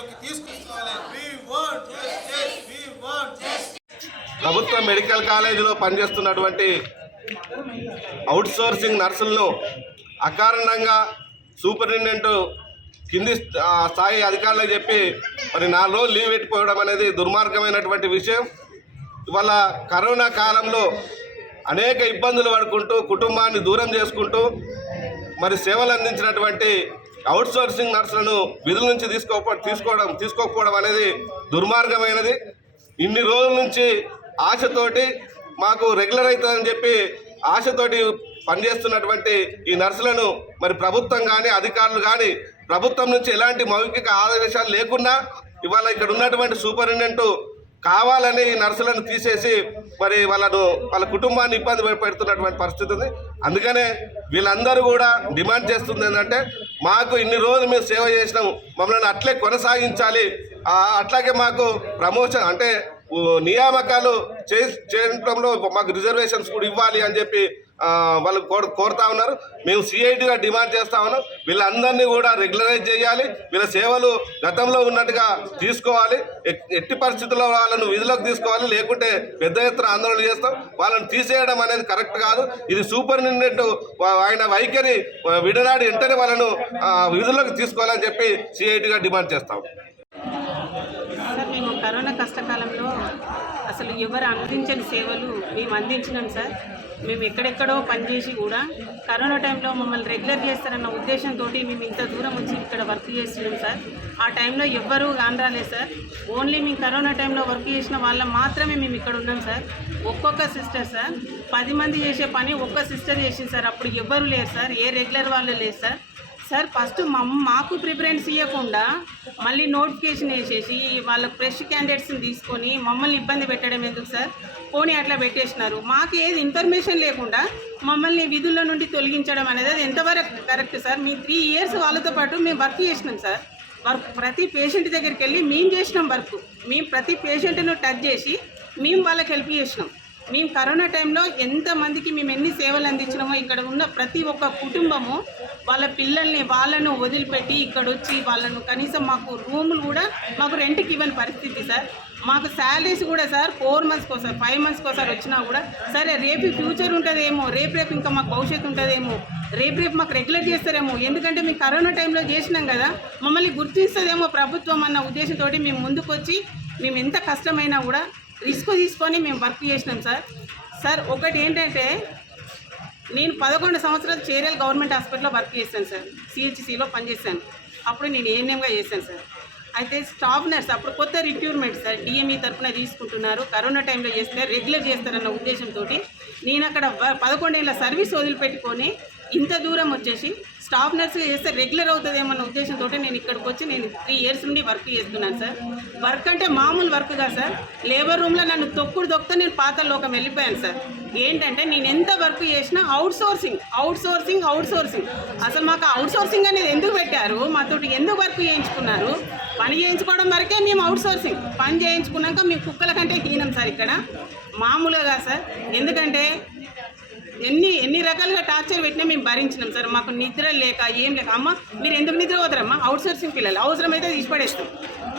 పరిధిలోకి తీసుకురావాలి. ప్రభుత్వ మెడికల్ కాలేజీలో పనిచేస్తున్నటువంటి అవుట్సోర్సింగ్ నర్సులను అకారణంగా సూపరింటెండెంట్ కింది స్థాయి అధికారులకు చెప్పి మరి 4 రోజులు లీవ్ పెట్టిపోవడం అనేది దుర్మార్గమైనటువంటి విషయం. ఇవాళ కరోనా కాలంలో అనేక ఇబ్బందులు పడుకుంటూ కుటుంబాన్ని దూరం చేసుకుంటూ మరి సేవలు అందించినటువంటి అవుట్సోర్సింగ్ నర్సులను విధుల నుంచి తీసుకోకపోవడం అనేది దుర్మార్గమైనది. ఇన్ని రోజుల నుంచి ఆశతోటి మాకు రెగ్యులర్ అవుతుందని చెప్పి ఆశతోటి పనిచేస్తున్నటువంటి ఈ నర్సులను మరి ప్రభుత్వం కానీ అధికారులు కానీ ప్రభుత్వం నుంచి ఎలాంటి మౌఖిక ఆదేశాలు లేకుండా ఇవాళ ఇక్కడ ఉన్నటువంటి సూపరింటెండెంట్ కావాలని ఈ నర్సులను తీసేసి మరి వాళ్ళ కుటుంబాన్ని ఇబ్బంది పెడుతున్నటువంటి పరిస్థితి ఉంది. అందుకనే వీళ్ళందరూ కూడా డిమాండ్ చేస్తుంది ఏంటంటే మాకు ఇన్ని రోజులు మేము సేవ చేసినాము, మమ్మల్ని అట్లే కొనసాగించాలి, అట్లాగే మాకు ప్రమోషన్ అంటే నియామకాలు చేయడంలో మాకు రిజర్వేషన్స్ కూడా ఇవ్వాలి అని చెప్పి వాళ్ళు కోరుతా ఉన్నారు. మేము సిఐటిగా డిమాండ్ చేస్తా ఉన్నాం. వీళ్ళందరినీ కూడా రెగ్యులరైజ్ చేయాలి, వీళ్ళ సేవలు గతంలో ఉన్నట్టుగా తీసుకోవాలి, ఎట్టి పరిస్థితుల్లో వాళ్ళను విధులకు తీసుకోవాలి, లేకుంటే పెద్ద ఎత్తున ఆందోళన చేస్తాం. వాళ్ళని తీసేయడం అనేది కరెక్ట్ కాదు. ఇది సూపరింటెండెంట్ ఆయన వైఖరి విడనాడి వెంటనే వాళ్ళను విధులకు తీసుకోవాలని చెప్పి సిఐటిగా డిమాండ్ చేస్తాం. సార్, మేము కరోనా కష్టకాలంలో అసలు ఎవరు అందించని సేవలు మేము అందించినాం సార్. మేము ఎక్కడెక్కడో పనిచేసి కూడా కరోనా టైంలో మమ్మల్ని రెగ్యులర్ చేస్తారన్న ఉద్దేశంతో మేము ఇంత దూరం వచ్చి ఇక్కడ వర్క్ చేస్తున్నాం సార్. ఆ టైంలో ఎవ్వరూ రాలేదు సార్. ఓన్లీ మేము కరోనా టైంలో వర్క్ చేసిన వాళ్ళ మాత్రమే మేము ఇక్కడ ఉన్నాం సార్. ఒక్కొక్క సిస్టర్ సార్ 10 మంది చేసే పని ఒక్క సిస్టర్ చేసింది సార్. అప్పుడు ఎవ్వరూ లేరు సార్, ఏ రెగ్యులర్ వాళ్ళు లేరు సార్. సార్ ఫస్ట్ మాకు ప్రిఫరెన్స్ ఇవ్వకుండా మళ్ళీ నోటిఫికేషన్ వేసేసి వాళ్ళ ఫ్రెష్ క్యాండిడేట్స్ని తీసుకొని మమ్మల్ని ఇబ్బంది పెట్టడం ఎందుకు సార్? పోనీ అట్లా పెట్టేసినారు. మాకు ఏది ఇన్ఫర్మేషన్ లేకుండా మమ్మల్ని విధుల్లో నుండి తొలగించడం అనేది అది ఎంతవరకు కరెక్ట్ సార్? మీ 3 years వాళ్ళతో పాటు మేము వర్క్ చేసినాం సార్. ప్రతి పేషెంట్ దగ్గరికి వెళ్ళి మేము చేసినాం వర్క్. మేము ప్రతి పేషెంట్ను టచ్ చేసి మేము వాళ్ళకి హెల్ప్ చేసినాం. మేము కరోనా టైంలో ఎంతమందికి మేము ఎన్ని సేవలు అందించినామో ఇక్కడ ఉన్న ప్రతి ఒక్క కుటుంబము వాళ్ళ పిల్లల్ని వాళ్ళను వదిలిపెట్టి ఇక్కడ వచ్చి వాళ్ళను కనీసం మాకు రూములు కూడా మాకు రెంట్కి ఇవ్వని పరిస్థితి సార్. మాకు శాలరీస్ కూడా సార్ 4 months ఒకసారి 5 months ఒకసారి వచ్చినా కూడా సరే రేపు ఫ్యూచర్ ఉంటుందేమో, రేపు ఇంకా మాకు భవిష్యత్తు ఉంటుందేమో, రేపు మాకు రెగ్యులర్ చేస్తారేమో, ఎందుకంటే మేము కరోనా టైంలో చేసినాం కదా, మమ్మల్ని గుర్తిస్తుందేమో ప్రభుత్వం అన్న ఉద్దేశంతో మేము ముందుకు వచ్చి మేము ఎంత కష్టమైనా కూడా రిస్క్ తీసుకొని మేము వర్క్ చేసినాం సార్. సార్ ఒకటి ఏంటంటే నేను 11 సంవత్సరాలు చేరేల్ గవర్నమెంట్ హాస్పిటల్లో వర్క్ చేశాను సార్. సిహెచ్సిలో పనిచేశాను. అప్పుడు నేను ఏఎన్ఎంగా చేశాను సార్. అయితే స్టాఫ్ నర్స్ అప్పుడు కొత్త రిక్రూట్మెంట్ సార్ డిఎంఈ తరఫున తీసుకుంటున్నారు. కరోనా టైంలో చేస్తే రెగ్యులర్ చేస్తారన్న ఉద్దేశంతో నేను అక్కడ 11 ఏళ్ళ సర్వీస్ వదిలిపెట్టుకొని ఇంత దూరం వచ్చేసి స్టాఫ్ నర్స్గా చేస్తే రెగ్యులర్ అవుతుందేమన్న ఉద్దేశంతో నేను ఇక్కడికి వచ్చి నేను 3 years నుండి వర్క్ చేస్తున్నాను సార్. వర్క్ అంటే మామూలు వర్క్గా సార్, లేబర్ రూమ్లో నన్ను తొక్కుతూ నేను పాత లోకం వెళ్ళిపోయాను సార్. ఏంటంటే నేను ఎంత వర్క్ చేసినా అవుట్సోర్సింగ్. అసలు మాకు అవుట్సోర్సింగ్ అనేది ఎందుకు పెట్టారు? మాతోటి ఎందుకు వర్క్ చేయించుకున్నారు? పని చేయించుకోవడం వరకే మేము అవుట్సోర్సింగ్, పని చేయించుకున్నాక మేము కుక్కల కంటే హీనం సార్ ఇక్కడ మామూలుగా సార్. ఎందుకంటే ఎన్ని రకాలుగా టార్చర్ పెట్టినా మేము భరించినాం సార్. మాకు నిద్ర లేక ఏం లేక, అమ్మ మీరు ఎందుకు నిద్ర పోతారమ్మా? అవుట్సోర్సింగ్ పిల్లలు అవసరమైతే తీసిపడేస్తాం,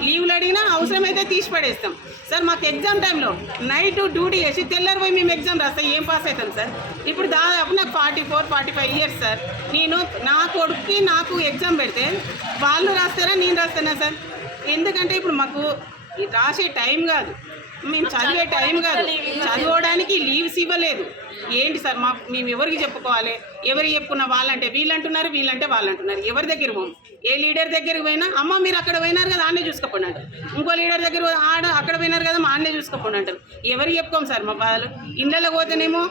లీవ్లు అడిగినా అవసరమైతే తీసిపడేస్తాం సార్. మాకు ఎగ్జామ్ టైంలో నైట్ డ్యూటీ చేసి తెల్లారి పోయి మేము ఎగ్జామ్ రాస్తాం, ఏం పాస్ అవుతాం సార్? ఇప్పుడు దాదాపు నాకు 44-45 years సార్. నేను నా కొడుక్కి నాకు ఎగ్జామ్ పెడితే వాళ్ళు రాస్తారా నేను రాస్తానా సార్? ఎందుకంటే ఇప్పుడు మాకు రాసే టైం కాదు, మేము చదివే టైం కాదు, చదవడానికి లీవ్స్ ఇవ్వలేదు. ఏంటి సార్ మేము ఎవరికి చెప్పుకోవాలి? ఎవరికి చెప్పుకున్న వాళ్ళంటే వీళ్ళంటున్నారు, వీళ్ళంటే వాళ్ళంటున్నారు. ఎవరి దగ్గర పోము? ఏ లీడర్ దగ్గరికి పోయినా అమ్మ మీరు అక్కడ పోయినారు కదా ఆడనే చూసుకోపోండి అంటారు. ఇంకో లీడర్ దగ్గర అక్కడ పోయినారు కదా మా ఆడనే చూసుకోపోండి అంటారు. ఎవరికి చెప్పుకోము సార్ మా బాధలు? ఇళ్ళలో పోతేనేమో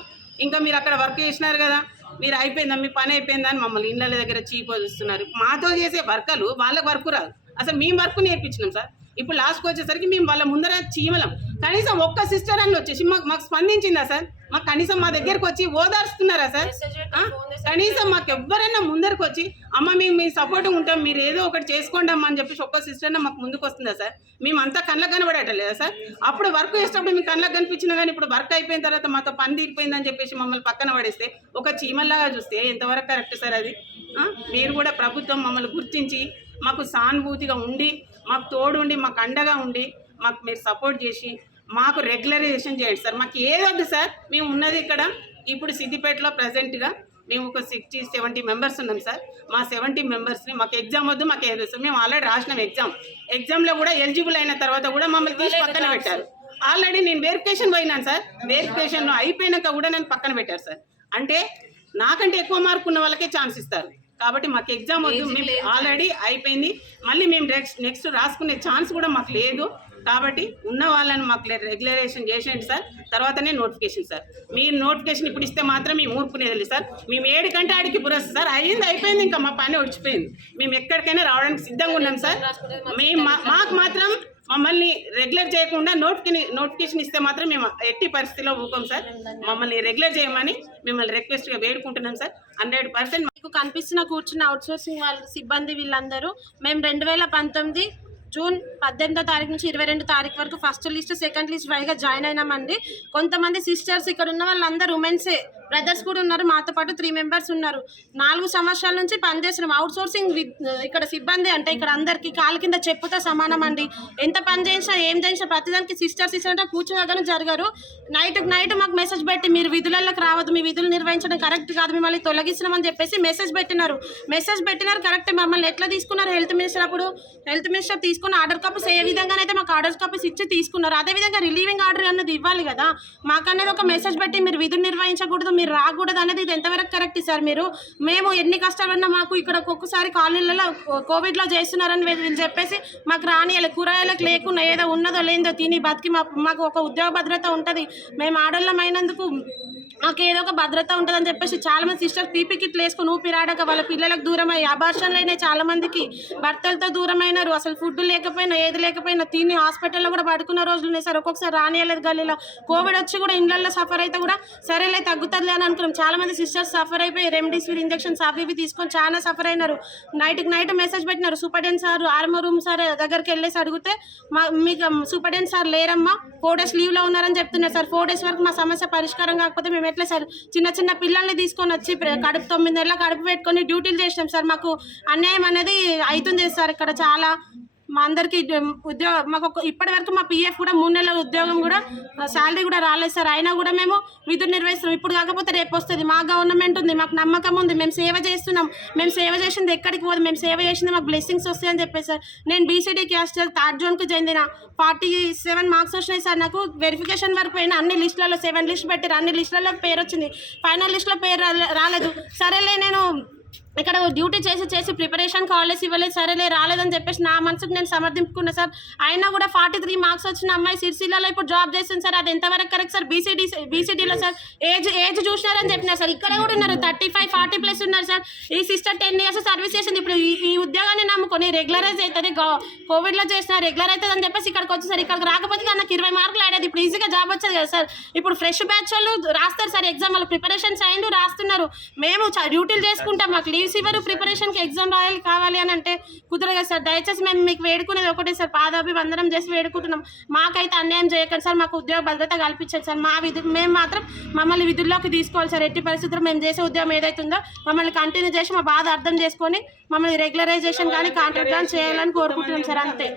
ఇంకా మీరు అక్కడ వర్క్ చేసినారు కదా, మీరు అయిపోయిందా, మీ పని అయిపోయిందా అని మమ్మల్ని ఇళ్ళ దగ్గర చీపో చూస్తున్నారు. మాతో చేసే వర్కలు వాళ్ళకి వర్క్ రాదు. అసలు మేము వర్క్ నేర్పించినాం సార్. ఇప్పుడు లాస్ట్కి వచ్చేసరికి మేము వాళ్ళ ముందర చీమలం. కనీసం ఒక్క సిస్టర్ అని వచ్చేసి మాకు స్పందించిందా సార్? మాకు కనీసం మా దగ్గరకు వచ్చి ఓదార్స్తున్నారా సార్? కనీసం మాకు ఎవరైనా ముందరకు వచ్చి అమ్మ మేము మీ సపోర్ట్ ఉంటాం, మీరు ఏదో ఒకటి చేసుకోండి అమ్మ అని చెప్పేసి ఒక్క సిస్టర్న మాకు ముందుకు వస్తుందా సార్? మేము అంతా కళ్ళకు కనబడటలేదా సార్? అప్పుడు వర్క్ చేసేటప్పుడు మీకు కళ్ళకు కనిపించినా కానీ ఇప్పుడు వర్క్ అయిపోయిన తర్వాత మాతో పని తీరిపోయిందని చెప్పేసి మమ్మల్ని పక్కన పడేస్తే ఒక చీమల్లాగా చూస్తే ఎంతవరకు కరెక్ట్ సార్ అది? మీరు కూడా ప్రభుత్వం మమ్మల్ని గుర్తించి మాకు సానుభూతిగా ఉండి మాకు తోడుండి మాకు అండగా ఉండి మాకు మీరు సపోర్ట్ చేసి మాకు రెగ్యులరైజేషన్ చేయండి సార్. మాకు ఏదొద్దు సార్, మేము ఉన్నది ఇక్కడ ఇప్పుడు సిద్దిపేటలో ప్రజెంట్గా మేము ఒక 60-70 మెంబర్స్ ఉన్నాం సార్. మా 70 మెంబర్స్ని మాకు ఎగ్జామ్ వద్దు, మాకు ఏదో సార్, మేము ఆల్రెడీ రాసినాం ఎగ్జామ్లో కూడా ఎలిజిబుల్ అయిన తర్వాత కూడా మమ్మల్ని తీసి పక్కన పెట్టారు. ఆల్రెడీ నేను వెరిఫికేషన్ పోయినాను సార్, వెరిఫికేషన్ అయిపోయినాక కూడా నేను పక్కన పెట్టారు సార్. అంటే నాకంటే ఎక్కువ మార్కు ఉన్న వాళ్ళకే ఛాన్స్ ఇస్తారు. కాబట్టి మాకు ఎగ్జామ్ వద్దు, మేము ఆల్రెడీ అయిపోయింది, మళ్ళీ మేము నెక్స్ట్ రాసుకునే ఛాన్స్ కూడా మాకు లేదు. కాబట్టి ఉన్న వాళ్ళని మాకు రెగ్యులరైజేషన్ చేసేయండి సార్, తర్వాతనే నోటిఫికేషన్ సార్. మీరు నోటిఫికేషన్ ఇప్పుడు ఇస్తే మాత్రం మేము ఊరుకునేది సార్. మేము 7 గంట ఆడికి పురస్తుంది సార్, అయిపోయింది, ఇంకా మా పని ఒడిచిపోయింది. మేము ఎక్కడికైనా రావడానికి సిద్ధంగా ఉన్నాం సార్. మేము మాకు మాత్రం మమ్మల్ని రెగ్యులర్ చేయకుండా నోటిఫికేషన్ ఇస్తే మాత్రం మేము ఎట్టి పరిస్థితిలో ఊరుకోం సార్. మమ్మల్ని రెగ్యులర్ చేయమని మిమ్మల్ని రిక్వెస్ట్గా వేడుకుంటున్నాం సార్. 100% మీకు కనిపిస్తున్న కూర్చున్న అవుట్సోర్సింగ్ వాళ్ళ సిబ్బంది వీళ్ళందరూ మేము 2019 జూన్ 18వ తారీఖు నుంచి 22 తారీఖు వరకు ఫస్ట్ లిస్ట్ సెకండ్ లిస్ట్ వైగా జాయిన్ అయినామండి. కొంతమంది సిస్టర్స్ ఇక్కడ ఉన్న వాళ్ళందరూ ఉమెన్సే, బ్రదర్స్ కూడా ఉన్నారు, మాతో పాటు 3 మెంబర్స్ ఉన్నారు. 4 సంవత్సరాల నుంచి పనిచేస్తున్నాం. అవుట్సోర్సింగ్ ఇక్కడ సిబ్బంది అంటే ఇక్కడ అందరికీ కాళ్ళ కింద చెప్పుతో సమానం అండి. ఎంత పని చేసినా ఏం చేసినా ప్రతిదానికి సిస్టర్స్ అంటే కూర్చోగానే జరగరు. నైట్ మాకు మెసేజ్ పెట్టి మీరు విధులలోకి రావద్దు, మీ విధులు నిర్వహించడం కరెక్ట్ కాదు, మిమ్మల్ని తొలగిస్తున్నామని చెప్పేసి మెసేజ్ పెట్టినారు కరెక్ట్. మమ్మల్ని ఎట్లా తీసుకున్నారు హెల్త్ మినిస్టర్, అప్పుడు హెల్త్ మినిస్టర్ తీసుకున్న ఆర్డర్ కాపీస్ ఏ విధంగానైతే మాకు ఆర్డర్ కాపీస్ ఇచ్చి తీసుకున్నారు, అదేవిధంగా రిలీవింగ్ ఆర్డర్ అన్నది ఇవ్వాలి కదా. మాకనేది ఒక మెసేజ్ పెట్టి మీరు విధులు నిర్వహించకూడదు, మీరు రాకూడదు అనేది ఇది ఎంతవరకు కరెక్ట్ సార్? మేము ఎన్ని కష్టాలున్నా మాకు ఇక్కడ ఒక్కొక్కసారి కాలనీలలో కోవిడ్లో చేస్తున్నారని వీళ్ళు చెప్పేసి మాకు రానియాలి, కూరగాయలకు లేకుండా ఏదో ఉన్నదో లేదో తిని బతికి మాకు ఒక ఉద్యోగ భద్రత ఉంటుంది. మేము ఆడోళ్ళమైనందుకు మాకు ఏదో ఒక భద్రత ఉంటుందని చెప్పేసి చాలామంది సిస్టర్స్ పీపీ కిట్లు వేసుకుని ఊపిరాడక వాళ్ళ పిల్లలకు దూరమై అబార్షన్లు అయినాయి, చాలామందికి భర్తలతో దూరమైనారు. అసలు ఫుడ్ లేకపోయినా ఏది లేకపోయినా తిని హాస్పిటల్లో కూడా పడుకున్న రోజులు ఉన్నాయి సార్. ఒక్కొక్కసారి రానియలేదు గల్లీలో కోవిడ్ వచ్చి కూడా ఇళ్లలో సఫర్ అయితే కూడా సరేలే తగ్గుతుంది అని అనుకున్నాం. చాలామంది సిస్టర్స్ సఫర్ అయిపోయి రెమ్డెసివిర్ ఇంజెక్షన్స్ అవి ఇవి తీసుకొని చాలా సఫర్ అయినారు. నైట్ మెసేజ్ పెట్టినారు superintendent sir, RMO room sir దగ్గరికి వెళ్ళేసి అడిగితే మీకు సూపరింటెండెంట్ సార్ లేరమ్మా, 4 days లీవ్లో ఉన్నారని చెప్తున్నారు సార్. 4 days వరకు మా సమస్య పరిష్కారం కాకపోతే మేము ఎట్లా సార్? చిన్న పిల్లల్ని తీసుకొని వచ్చి కడుపు 9 నెలల కడుపు పెట్టుకొని డ్యూటీలు చేసినాం సార్. మాకు అన్యాయం అనేది అవుతుంది సార్ ఇక్కడ చాలా. మా అందరికీ ఉద్యోగం మాకు ఇప్పటి వరకు మా పిఎఫ్ కూడా 3 నెలల ఉద్యోగం కూడా శాలరీ కూడా రాలేదు సార్. అయినా కూడా మేము విధులు నిర్వహిస్తున్నాం. ఇప్పుడు కాకపోతే రేపు వస్తుంది. మా గవర్నమెంట్ ఉంది, మాకు నమ్మకం ఉంది, మేము సేవ చేస్తున్నాం. మేము సేవ చేసింది ఎక్కడికి పోదు, మేము సేవ చేసింది మాకు బ్లెస్సింగ్స్ వస్తాయని చెప్పేసి సార్. నేను బీసీడీ క్యాస్ట్ 3rd జోన్కి చెందిన 47 మార్క్స్ వచ్చినాయి సార్. నాకు వెరిఫికేషన్ వరకు పోయిన అన్ని లిస్టులలో 7 లిస్ట్ పెట్టారు, అన్ని లిస్టులలో పేరు వచ్చింది, ఫైనల్ లిస్టులో పేరు రాలేదు. సరేలే నేను ఇక్కడ డ్యూటీ చేసి ప్రిపరేషన్ కాలేజ్ ఇవ్వలేదు, సరేలే రాలేదని చెప్పేసి నా మనసుకు నేను సమర్థించుకున్నా సార్. అయినా కూడా 43 మార్క్స్ వచ్చిన అమ్మాయి సిరిసిల్లలో ఇప్పుడు జాబ్ చేస్తుంది సార్. అది ఎంతవరకు కరెక్ట్ సార్? బీసీడీలో సార్ ఏజ్ చూసినారని చెప్పినారు సార్. ఇక్కడ కూడా ఉన్నారు 35-40+ ఉన్నారు సార్. ఈ సిస్టర్ 10 years సర్వీస్ చేసింది. ఇప్పుడు ఈ ఉద్యోగాన్ని నమ్ముకొని రెగ్యులరైజ్ అవుతుంది, కోవిడ్లో చేసిన రెగ్యులర్ అవుతుంది అని చెప్పేసి ఇక్కడికి వచ్చి సార్. ఇక్కడికి రాకపోతే నాకు 20 మార్కులు ఆడేది, ఇప్పుడు ఈజీగా జాబ్ వచ్చేది కదా సార్. ఇప్పుడు ఫ్రెష్ బ్యాచ్ వాళ్ళు రాస్తారు సార్ ఎగ్జామ్, వాళ్ళు ప్రిపరేషన్స్ అయ్యిండు రాస్తున్నారు. మేము డ్యూటీలు చేసుకుంటాం, మాకు లీవ్స్ ఇవ్వరు, ప్రిపరేషన్కి ఎగ్జామ్ రాయాలి కావాలి అని అంటే కుదరదు కదా సార్. దయచేసి మేము మీకు వేడుకునేది ఒకటే సార్, పాదాభివందనం చేసి వేడుకుంటున్నాం. మాకైతే అన్యాయం చేయకండి సార్, మాకు ఉద్యోగ భద్రత కల్పించండి సార్. మేము మాత్రం మమ్మల్ని విధుల్లోకి తీసుకోవాలి సార్. ఎట్టి పరిస్థితుల్లో మేము చేసే ఉద్యోగం ఏదైతుందో మమ్మల్ని కంటిన్యూ చేసి మా బాధ అర్థం చేసుకొని మమ్మల్ని రెగ్యులరైజేషన్ కానీ కాంట్రాక్ట్ కానీ చేయాలని కోరుకుంటున్నాం సార్. అంతే.